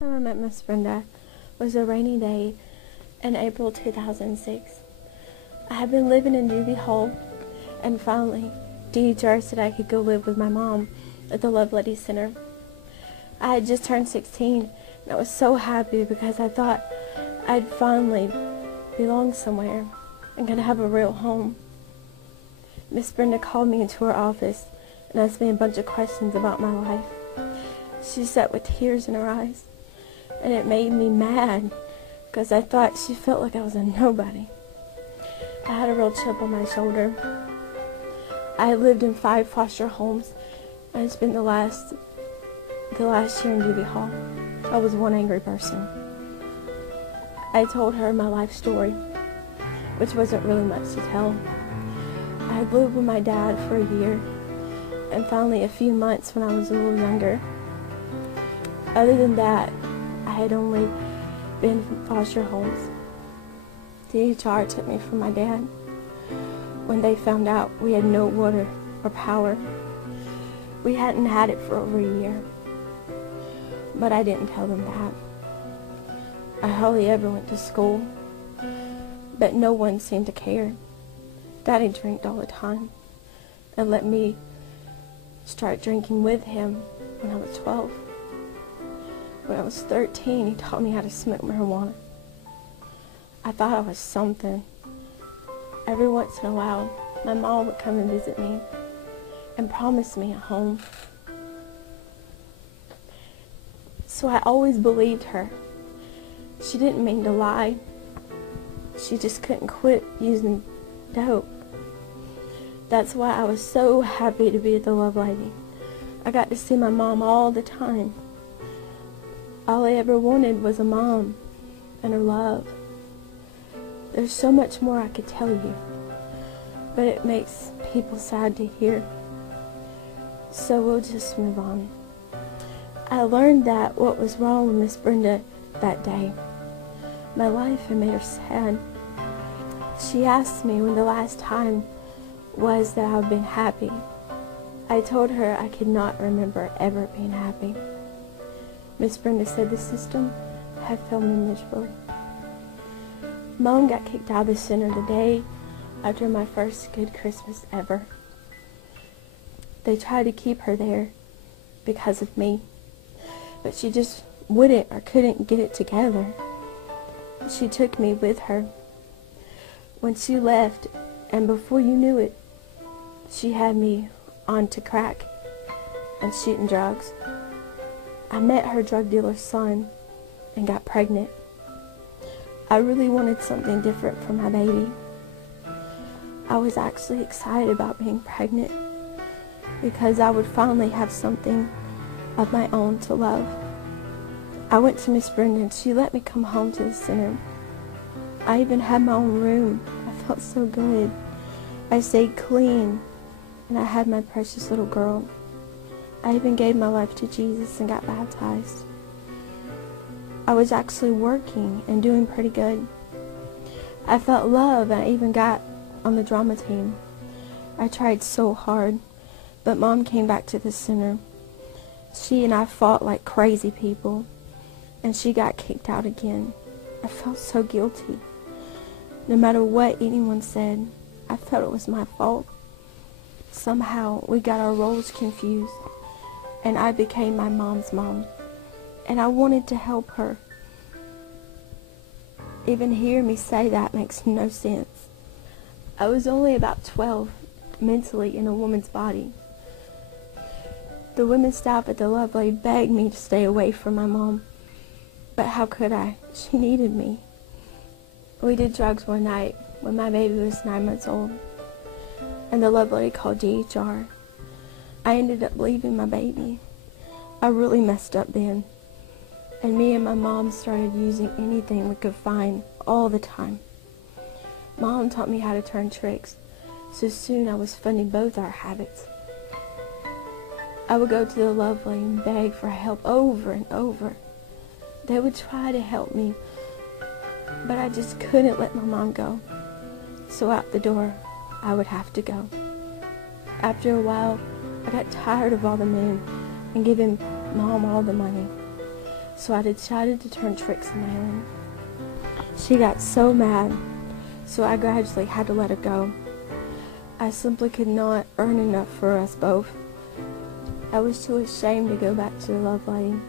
Time I met Miss Brenda was a rainy day in April 2006. I had been living in Newby Hall, and finally, DHR said I could go live with my mom at the Lovelady Center. I had just turned 16, and I was so happy because I thought I'd finally belong somewhere and could have a real home. Miss Brenda called me into her office and asked me a bunch of questions about my life. She sat with tears in her eyes, and it made me mad because I thought she felt like I was a nobody. I had a real chip on my shoulder. I had lived in 5 foster homes, and I spent the last year in Newby Hall. I was one angry person. I told her my life story, which wasn't really much to tell. I had lived with my dad for a year, and finally a few months when I was a little younger. Other than that, I had only been in foster homes. DHR took me from my dad when they found out we had no water or power. We hadn't had it for over a year, but I didn't tell them that. I hardly ever went to school, but no one seemed to care. Daddy drank all the time and let me start drinking with him when I was 12. When I was 13, he taught me how to smoke marijuana. I thought I was something. Every once in a while, my mom would come and visit me and promise me a home. So I always believed her. She didn't mean to lie. She just couldn't quit using dope. That's why I was so happy to be at the Lovelady. I got to see my mom all the time. All I ever wanted was a mom and her love. There's so much more I could tell you, but it makes people sad to hear. So we'll just move on. I learned that what was wrong with Miss Brenda that day. My life had made her sad. She asked me when the last time was that I've been happy. I told her I could not remember ever being happy. Miss Brenda said the system had failed me miserably. Mom got kicked out of the center the day after my first good Christmas ever. They tried to keep her there because of me, but she just wouldn't or couldn't get it together. She took me with her. When she left, and before you knew it, she had me on to crack and shooting drugs. I met her drug dealer's son and got pregnant. I really wanted something different for my baby. I was actually excited about being pregnant because I would finally have something of my own to love. I went to Miss Brenda and she let me come home to the center. I even had my own room. I felt so good. I stayed clean, and I had my precious little girl. I even gave my life to Jesus and got baptized. I was actually working and doing pretty good. I felt love, and I even got on the drama team. I tried so hard, but Mom came back to the center. She and I fought like crazy people, and she got kicked out again. I felt so guilty. No matter what anyone said, I felt it was my fault. Somehow we got our roles confused, and I became my mom's mom, and I wanted to help her. Even hearing me say that makes no sense. I was only about 12, mentally in a woman's body. The women's staff at the Lovelady begged me to stay away from my mom, but how could I? She needed me. We did drugs one night when my baby was 9 months old, and the Lovelady called DHR. I ended up leaving my baby. I really messed up then, and me and my mom started using anything we could find all the time. Mom taught me how to turn tricks, so soon I was funding both our habits. I would go to the Lovelady and beg for help over and over. They would try to help me, but I just couldn't let my mom go. So out the door, I would have to go. After a while, I got tired of all the men and giving Mom all the money. so I decided to turn tricks on my own. She got so mad, so I gradually had to let her go. I simply could not earn enough for us both. I was too ashamed to go back to the Lovelady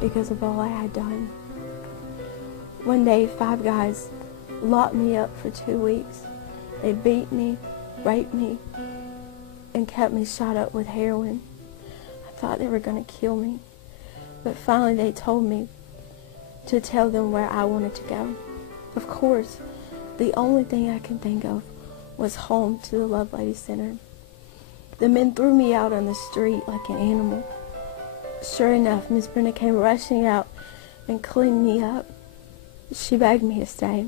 because of all I had done. One day, 5 guys locked me up for 2 weeks. They beat me, raped me, and kept me shot up with heroin. I thought they were going to kill me, but finally they told me to tell them where I wanted to go. Of course, the only thing I could think of was home to the Lovelady Center. The men threw me out on the street like an animal. Sure enough, Miss Brenda came rushing out and cleaned me up. She begged me to stay,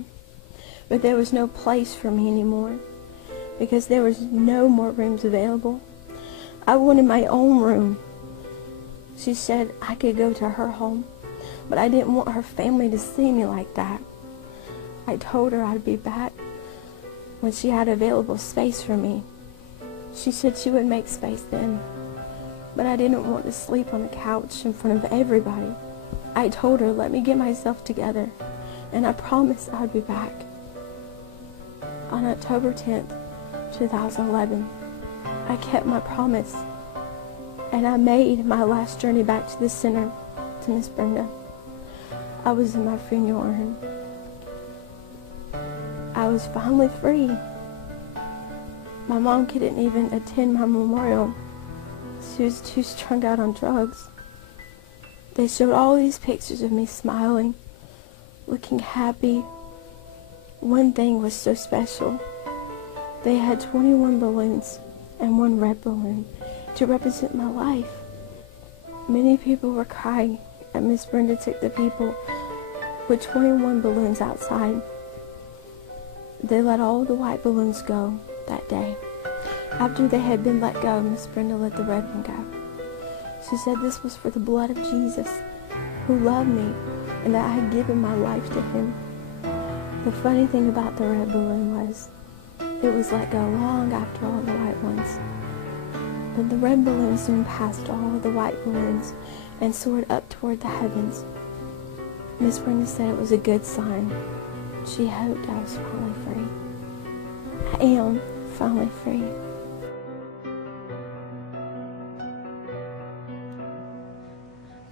but there was no place for me anymore because there was no more rooms available. I wanted my own room. She said I could go to her home, but I didn't want her family to see me like that. I told her I'd be back when she had available space for me. She said she would make space then, but I didn't want to sleep on the couch in front of everybody. I told her, let me get myself together, and I promised I'd be back. On October 10th, 2011, I kept my promise, and I made my last journey back to the center to Miss Brenda. I was in my funeral urn. I was finally free. My mom couldn't even attend my memorial. She was too strung out on drugs. They showed all these pictures of me smiling, looking happy. One thing was so special. They had 21 balloons and 1 red balloon to represent my life. Many people were crying, and Miss Brenda took the people with 21 balloons outside. They let all the white balloons go that day. After they had been let go, Miss Brenda let the red one go. She said this was for the blood of Jesus, who loved me, and that I had given my life to him. The funny thing about the red balloon was, it was let go long after all the white ones. But the red balloon soon passed all of the white balloons and soared up toward the heavens. Miss Brenda said it was a good sign. She hoped I was finally free. I am finally free.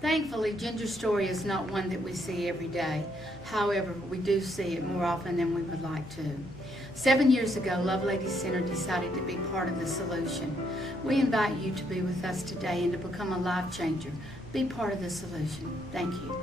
Thankfully, Ginger's story is not one that we see every day. However, we do see it more often than we would like to. 7 years ago, Lovelady Center decided to be part of the solution. We invite you to be with us today and to become a life changer. Be part of the solution. Thank you.